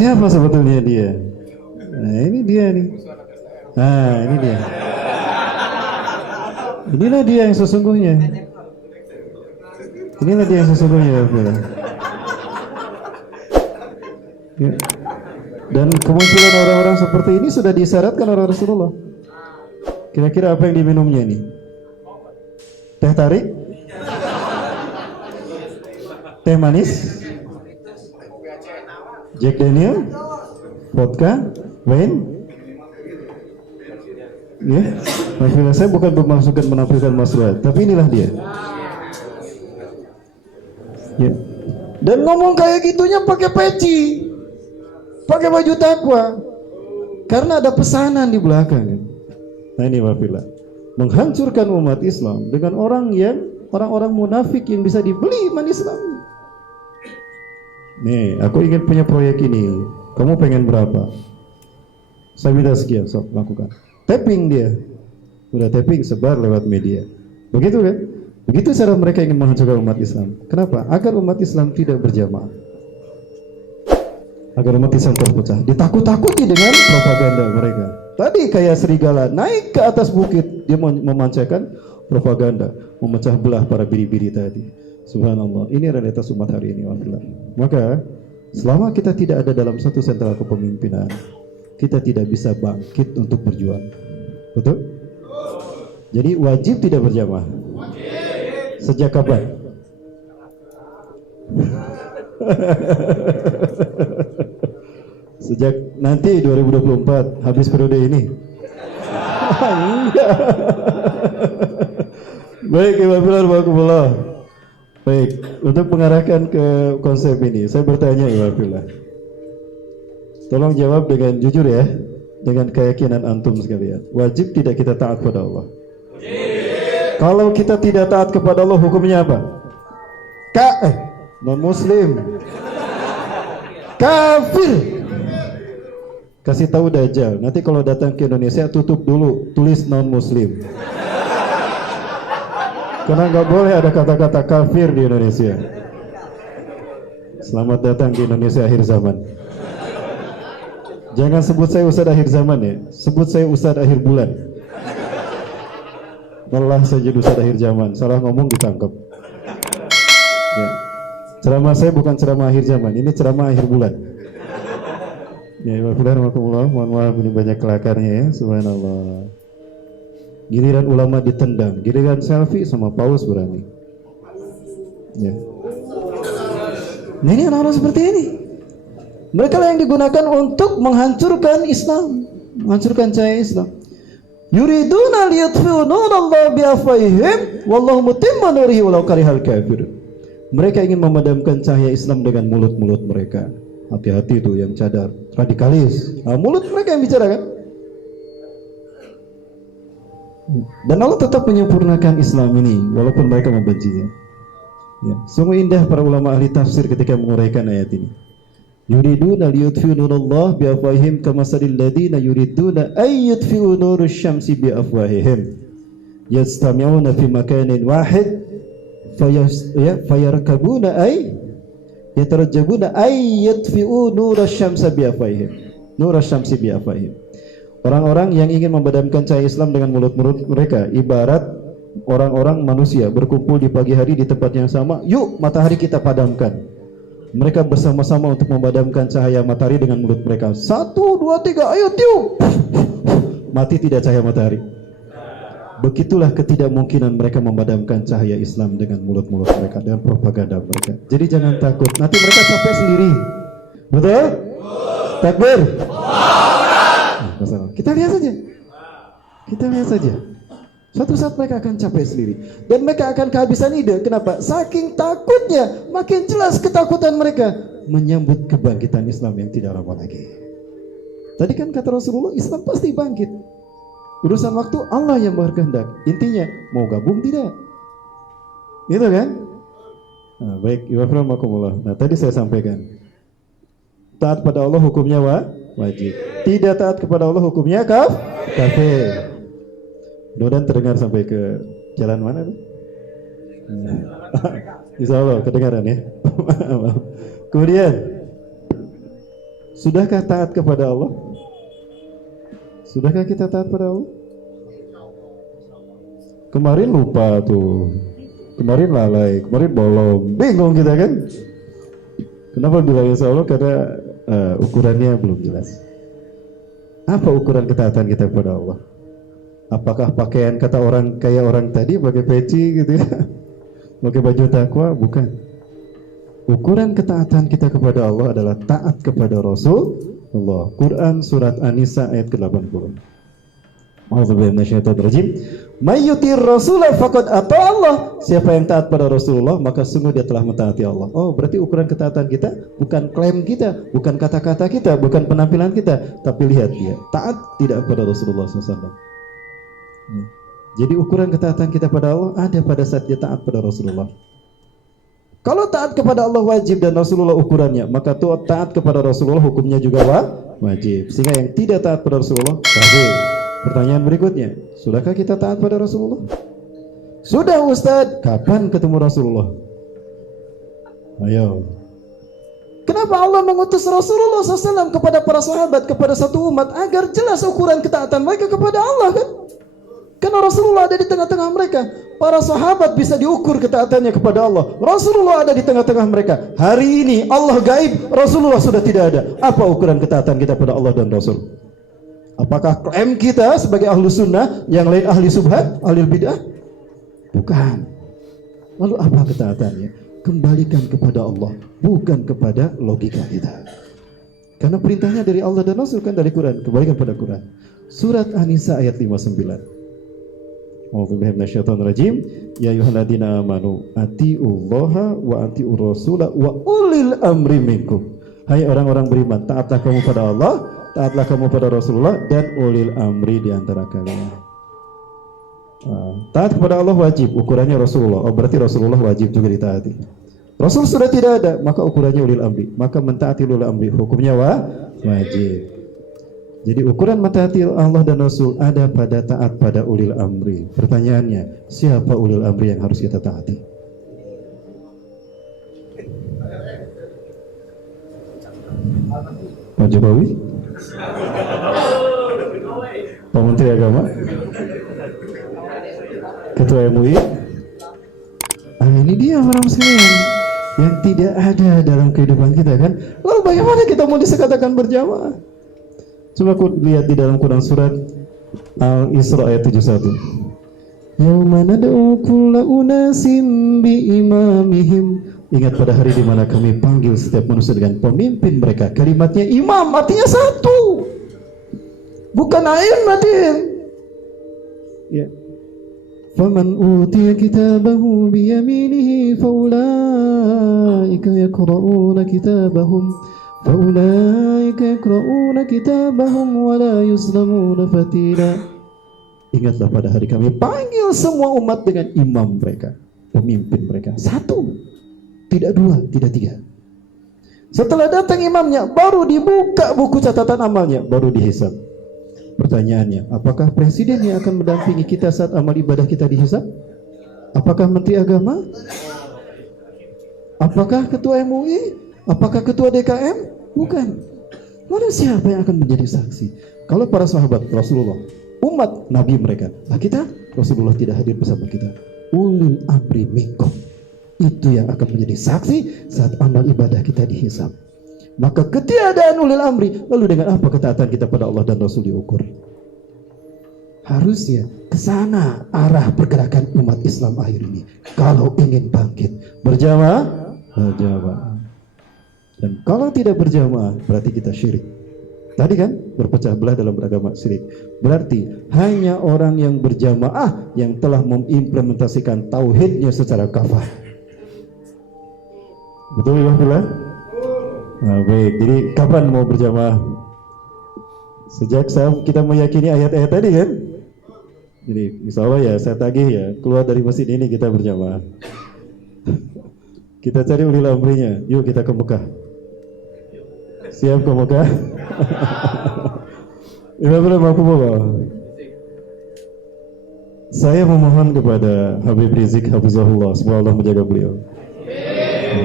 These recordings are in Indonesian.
Siapa sebetulnya dia? Nah, ini dia nih. Nah, ini dia. Inilah dia yang sesungguhnya. Inilah dia yang sesungguhnya, Bapak. Ya. Dan kemunculan orang-orang seperti ini sudah disyaratkan oleh Rasulullah. Kira-kira apa yang diminumnya ini? Teh tarik? Teh manis? Jack Daniel? Vodka? Wine? Ya, maksudnya saya bukan bermaksudkan menampilkan maslahat, tapi inilah dia. Ya. Dan ngomong kayak gitunya pakai peci, pakai baju takwa, karena ada pesanan di belakang. Kan? Nah ini Wafila, menghancurkan umat Islam dengan orang-orang munafik yang bisa dibeli iman Islam. Nih, aku ingin punya proyek ini. Kamu pengen berapa? Saya minta sekian, sok lakukan. Tapping dia, udah tapping sebar lewat media. Begitu kan? Begitu cara mereka ingin menghancurkan umat Islam. Kenapa? Agar umat Islam tidak berjamaah. Agar umat Islam terpecah. Ditakut-takuti dengan propaganda mereka. Tadi kayak serigala naik ke atas bukit, dia memancarkan propaganda, memecah belah para biri-biri tadi. Subhanallah. Ini realitas umat hari ini. Maka selama kita tidak ada dalam satu sentral kepemimpinan, kita tidak bisa bangkit untuk berjuang. Betul? Jadi wajib tidak berjamaah. Sejak kapan? Sejak nanti 2024 habis periode ini. Enggak. Baik, Iwabillah. Baik, untuk mengarahkan ke konsep ini, saya bertanya Iwabillah. Tolong jawab dengan jujur ya, dengan keyakinan antum sekalian. Wajib tidak kita taat kepada Allah? Kalau kita tidak taat kepada Allah, hukumnya apa? Non-muslim, kafir. Kasih tahu Dajjal, nanti kalau datang ke Indonesia tutup dulu, tulis non-muslim. Karena nggak boleh ada kata-kata kafir di Indonesia. Selamat datang di Indonesia akhir zaman. Jangan sebut saya Ustadz akhir zaman ya, sebut saya Ustadz akhir bulan. Lelah saja Ustadz akhir zaman, salah ngomong ditangkap. Ya. Ceramah saya bukan ceramah akhir zaman, ini ceramah akhir bulan. Ya, Waalaikumsalam, mohon maaf ini banyak kelakarnya ya, subhanallah. Giliran ulama ditendang, giliran selfie sama paus berani. Ya. Nah ini orang-orang seperti ini. Mereka yang digunakan untuk menghancurkan Islam, menghancurkan cahaya Islam. Yuriduna liyutfi'u nurallahi biafwahihim wallahu mutimmu nurihi walau karihal kafirun. Mereka ingin memadamkan cahaya Islam dengan mulut-mulut mereka. Hati-hati itu yang cadar, radikalis. Nah, mulut mereka yang bicara kan? Dan Allah tetap menyempurnakan Islam ini walaupun mereka membencinya. Ya, sungguh indah para ulama ahli tafsir ketika menguraikan ayat ini. Yuriduna liyutfi'u nurallahi biafwahihim kamasalil ladzina yuriduna ay yutfi'u nurasy syamsi biafwahihim yastami'una fi makanin wahid fayarkabuna ay yatarajjabuna ay yutfi'u nurasy syamsi biafwahihim. Orang-orang yang ingin memadamkan cahaya Islam dengan mulut-mulut mereka ibarat orang-orang manusia berkumpul di pagi hari di tempat yang sama, yuk matahari kita padamkan. Mereka bersama-sama untuk memadamkan cahaya matahari dengan mulut mereka. 1, 2, 3, ayo tiup. Mati tidak cahaya matahari. Begitulah ketidakmungkinan mereka memadamkan cahaya Islam dengan mulut-mulut mereka dan propaganda mereka. Jadi jangan takut, nanti mereka capek sendiri. Betul? Takbir. Nah, kita lihat saja. Kita lihat saja. Suatu saat mereka akan capek sendiri dan mereka akan kehabisan ide. Kenapa? Saking takutnya, makin jelas ketakutan mereka menyambut kebangkitan Islam yang tidak lama lagi. Tadi kan kata Rasulullah, Islam pasti bangkit. Urusan waktu Allah yang berkehendak. Intinya mau gabung tidak? Gitu kan? Nah, baik, Iwafirullahakumullah. Nah, tadi saya sampaikan taat pada Allah hukumnya wajib. Tidak taat kepada Allah hukumnya kafir. Mudah-mudahan terdengar sampai ke jalan mana tuh? Insya Allah kedengaran ya. Kemudian Sudahkah taat kepada Allah? Sudahkah kita taat pada Allah? Kemarin lupa tuh, kemarin lalai, kemarin bolong, bingung kita kan? Kenapa bilang insya Allah? Karena ukurannya belum jelas. Apa ukuran ketaatan kita kepada Allah? Apakah pakaian kata orang kayak orang tadi pakai peci gitu ya? Pakai baju takwa? Bukan. Ukuran ketaatan kita kepada Allah adalah taat kepada Rasulullah. Quran surat An-Nisa ayat ke-80. A'udzubillahi minasyaitonir rajim. May yutir rasulah faqad ata Allah. Siapa yang taat pada Rasulullah maka sungguh dia telah mentaati Allah. Oh, berarti ukuran ketaatan kita bukan klaim kita, bukan kata-kata kita, bukan penampilan kita, tapi lihat dia taat tidak pada Rasulullah SAW. Jadi ukuran ketaatan kita pada Allah ada pada saat dia taat pada Rasulullah. Kalau taat kepada Allah wajib dan Rasulullah ukurannya, maka taat kepada Rasulullah hukumnya juga wajib. Sehingga yang tidak taat pada Rasulullah kafir. Pertanyaan berikutnya, sudahkah kita taat pada Rasulullah? Sudah Ustaz, kapan ketemu Rasulullah? Ayo. Kenapa Allah mengutus Rasulullah SAW kepada para sahabat, kepada satu umat agar jelas ukuran ketaatan mereka kepada Allah kan? Karena Rasulullah ada di tengah-tengah mereka. Para sahabat bisa diukur ketaatannya kepada Allah. Rasulullah ada di tengah-tengah mereka. Hari ini Allah gaib, Rasulullah sudah tidak ada. Apa ukuran ketaatan kita pada Allah dan Rasul? Apakah klaim kita sebagai ahlu sunnah, yang lain ahli subhat, ahli bid'ah? Bukan. Lalu apa ketaatannya? Kembalikan kepada Allah, bukan kepada logika kita. Karena perintahnya dari Allah dan Rasul kan dari Quran. Kembalikan pada Quran. Surat An-Nisa ayat 59. A'udzubillahi minasyaitonir rajim. Ya ayyuhalladzina amanu atiullaha wa atiur rasula wa ulil amri minkum. Hai orang-orang beriman, taatlah kamu pada Allah, taatlah kamu pada Rasulullah dan ulil amri di antara kalian. Taat kepada Allah wajib, ukurannya Rasulullah. Oh, berarti Rasulullah wajib juga ditaati. Rasul sudah tidak ada, maka ukurannya ulil amri. Maka mentaati ulil amri, hukumnya wajib. Jadi ukuran mentaati Allah dan Rasul ada pada taat pada ulil amri. Pertanyaannya, siapa ulil amri yang harus kita taati? Pak Jokowi? Pak Menteri Agama? Ketua MUI? Ini dia orang sekalian yang tidak ada dalam kehidupan kita kan? Lalu bagaimana kita mau disekatakan berjamaah? Coba lihat di dalam Quran surat Al-Isra ayat 71. Yauma nad'u kulla unasim bi imamihim. Ingat pada hari di mana kami panggil setiap manusia dengan pemimpin mereka. Kalimatnya imam artinya satu. Bukan a'immatin. Ya. Faman utiya kitabahu bi yaminihi faulaika yaqra'una kitabahum. Faulaika yaqra'una kitabahum wa la yuzlamuna fatila. Ingatlah pada hari kami panggil semua umat dengan imam mereka, pemimpin mereka. Satu, tidak dua, tidak tiga. Setelah datang imamnya, baru dibuka buku catatan amalnya, baru dihisab. Pertanyaannya, apakah presiden yang akan mendampingi kita saat amal ibadah kita dihisab? Apakah menteri agama? Apakah ketua MUI? Apakah ketua DKM? Bukan. Lalu siapa yang akan menjadi saksi? Kalau para sahabat Rasulullah, umat Nabi mereka, nah kita Rasulullah tidak hadir bersama kita. Ulil amri minkum, itu yang akan menjadi saksi saat amal ibadah kita dihisab. Maka ketiadaan ulil amri, lalu dengan apa ketaatan kita pada Allah dan Rasul diukur? Harusnya ke sana arah pergerakan umat Islam akhir ini. Kalau ingin bangkit, berjamaah. Dan kalau tidak berjamaah berarti kita syirik. Tadi kan berpecah belah dalam beragama syirik. Berarti hanya orang yang berjamaah yang telah mengimplementasikan tauhidnya secara kafah. Betul ya Bila? Nah, baik. Jadi kapan mau berjamaah? Sejak kita meyakini ayat-ayat tadi kan. Jadi insya Allah ya saya tagih ya, keluar dari masjid ini kita berjamaah. Kita cari ulil amrinya. Yuk kita ke Mekah. Siap ke Mekah? Saya memohon kepada Habib Rizik Hafizahullah, semoga Allah menjaga beliau.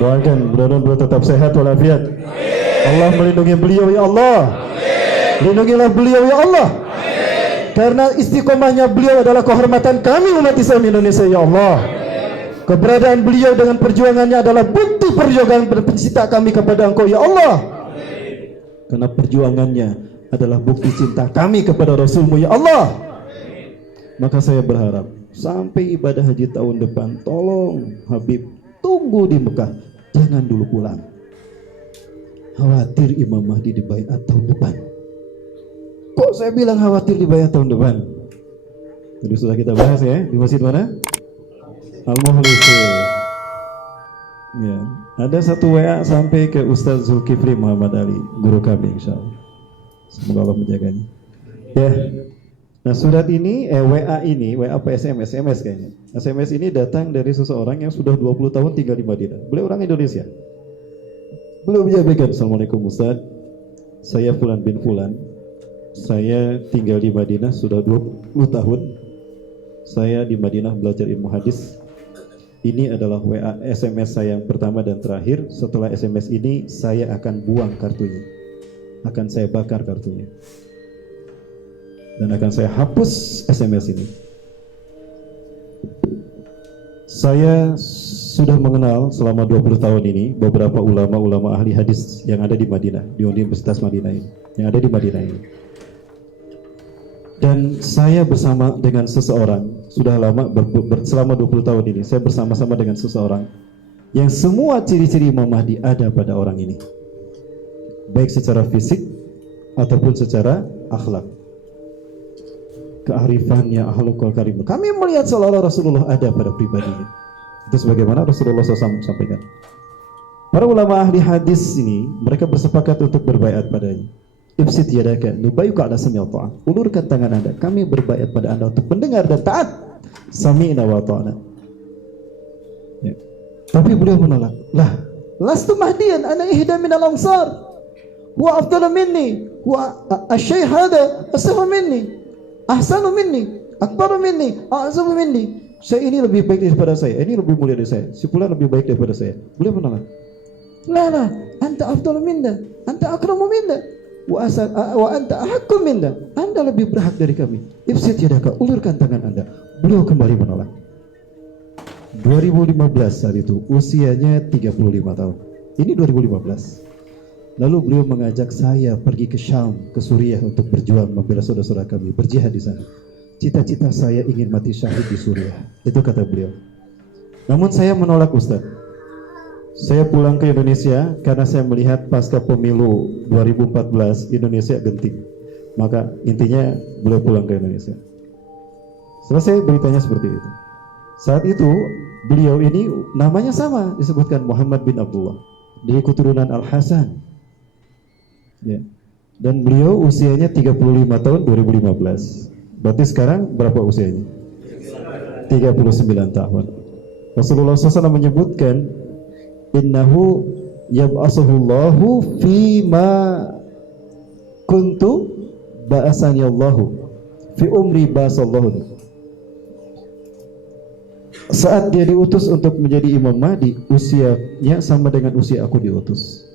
Doakan mudah-mudahan beliau tetap sehat walafiat. Allah melindungi beliau ya Allah. Lindungilah beliau ya Allah. Karena istiqomahnya beliau adalah kehormatan kami umat Islam Indonesia ya Allah. Keberadaan beliau dengan perjuangannya adalah bukti perjuangan pencipta kami kepada Engkau ya Allah. Karena perjuangannya adalah bukti cinta kami kepada Rasulmu ya Allah. Maka saya berharap sampai ibadah haji tahun depan, tolong Habib tunggu di Mekah, jangan dulu pulang. Khawatir Imam Mahdi dibaiat tahun depan. Kok saya bilang khawatir dibaiat tahun depan? Jadi sudah kita bahas ya, di masjid mana? Al-Mukhlisin. Ya, ada satu WA sampai ke Ustaz Zulkifli Muhammad Ali, guru kami insyaallah. Semoga Allah menjaganya. Ya. Nah, surat ini WA ini, WA apa SMS kayaknya. SMS ini datang dari seseorang yang sudah 20 tahun tinggal di Madinah. Beliau orang Indonesia. Beliau menyampaikan, Assalamualaikum Ustaz. Saya Fulan bin Fulan. Saya tinggal di Madinah sudah 20 tahun. Saya di Madinah belajar ilmu hadis. Ini adalah WA SMS saya yang pertama dan terakhir. Setelah SMS ini saya akan buang kartunya. Akan saya bakar kartunya. Dan akan saya hapus SMS ini. Saya sudah mengenal selama 20 tahun ini beberapa ulama-ulama ahli hadis yang ada di Madinah, di Universitas Madinah ini, yang ada di Madinah ini. Dan saya bersama dengan seseorang sudah lama selama 20 tahun ini saya bersama-sama dengan seseorang yang semua ciri-ciri Imam Mahdi ada pada orang ini, baik secara fisik ataupun secara akhlak. Kearifannya, akhlakul karim. Kami melihat seolah-olah Rasulullah ada pada pribadinya. Itu sebagaimana Rasulullah SAW sampaikan. Para ulama ahli hadis ini mereka bersepakat untuk berbaiat padanya. Ibsit yadaka nubayuka ala sami' wa ta'ah. Ulurkan tangan Anda, kami berbaiat pada Anda untuk mendengar dan taat. Sami'na wa ta'ana. Ya. Tapi beliau menolak. Lah, lastu mahdiyan, ana ihda minal ansar. Huwa afdalu minni, huwa asy-syaikh hada asghar minni, ahsanu minni, akbaru minni, a'zamu minni. Saya ini lebih baik daripada saya, ini lebih mulia dari saya. Si fulan lebih baik daripada saya. Beliau menolak. La, anta afdalu minna, anta akramu minna. Wa anta ahakku minna. Anda lebih berhak dari kami. Ibsit yadaka, ulurkan tangan Anda. Beliau kembali menolak. 2015 saat itu usianya 35 tahun. Ini 2015. Lalu beliau mengajak saya pergi ke Syam, ke Suriah untuk berjuang membela saudara-saudara kami, berjihad di sana. Cita-cita saya ingin mati syahid di Suriah. Itu kata beliau. Namun saya menolak Ustaz. Saya pulang ke Indonesia karena saya melihat pasca pemilu 2014 Indonesia genting. Maka intinya beliau pulang ke Indonesia. Selesai beritanya seperti itu. Saat itu beliau ini namanya sama, disebutkan Muhammad bin Abdullah, dari keturunan Al-Hasan. Ya. Dan beliau usianya 35 tahun 2015. Berarti sekarang berapa usianya? 39 tahun. Rasulullah SAW menyebutkan innahu yab'asuhullahu fima kuntu ba'asani Allahu fi umri ba'asallahu. Saat dia diutus untuk menjadi Imam Mahdi, usianya sama dengan usia aku diutus.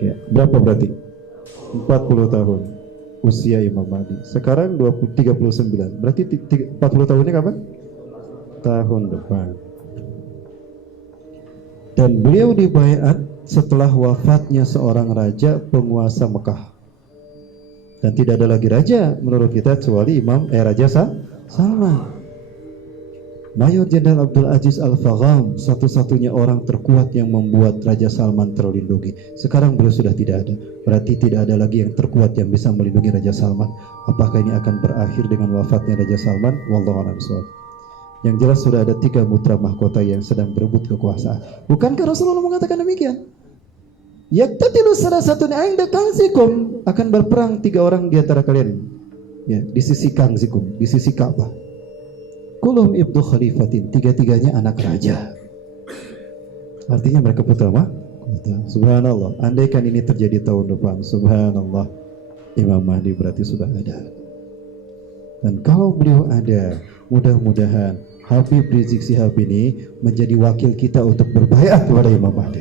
Ya, berapa berarti? 40 tahun usia Imam Mahdi. Sekarang 39. Berarti 40 tahunnya kapan? Tahun depan. Dan beliau dibaiat setelah wafatnya seorang raja penguasa Mekah. Dan tidak ada lagi raja menurut kita kecuali Raja Salman. Mayor Jenderal Abdul Aziz Al-Fagham, satu-satunya orang terkuat yang membuat Raja Salman terlindungi. Sekarang beliau sudah tidak ada. Berarti tidak ada lagi yang terkuat yang bisa melindungi Raja Salman. Apakah ini akan berakhir dengan wafatnya Raja Salman? Wallahu a'lam bishawab. Yang jelas sudah ada 3 putra mahkota yang sedang berebut kekuasaan. Bukankah Rasulullah mengatakan demikian? Yaktatilu salasatun 'inda kanzikum, akan berperang 3 orang di antara kalian. Ya, di sisi kanzikum, di sisi Ka'bah. Kulum ibnu khalifatin, 3-3-nya anak raja. Artinya mereka putra mahkota. Subhanallah. Andaikan ini terjadi tahun depan, subhanallah, Imam Mahdi berarti sudah ada. Dan kalau beliau ada, mudah-mudahan Habib Rizik Syihab ini menjadi wakil kita untuk berbaiat kepada Imam Mahdi.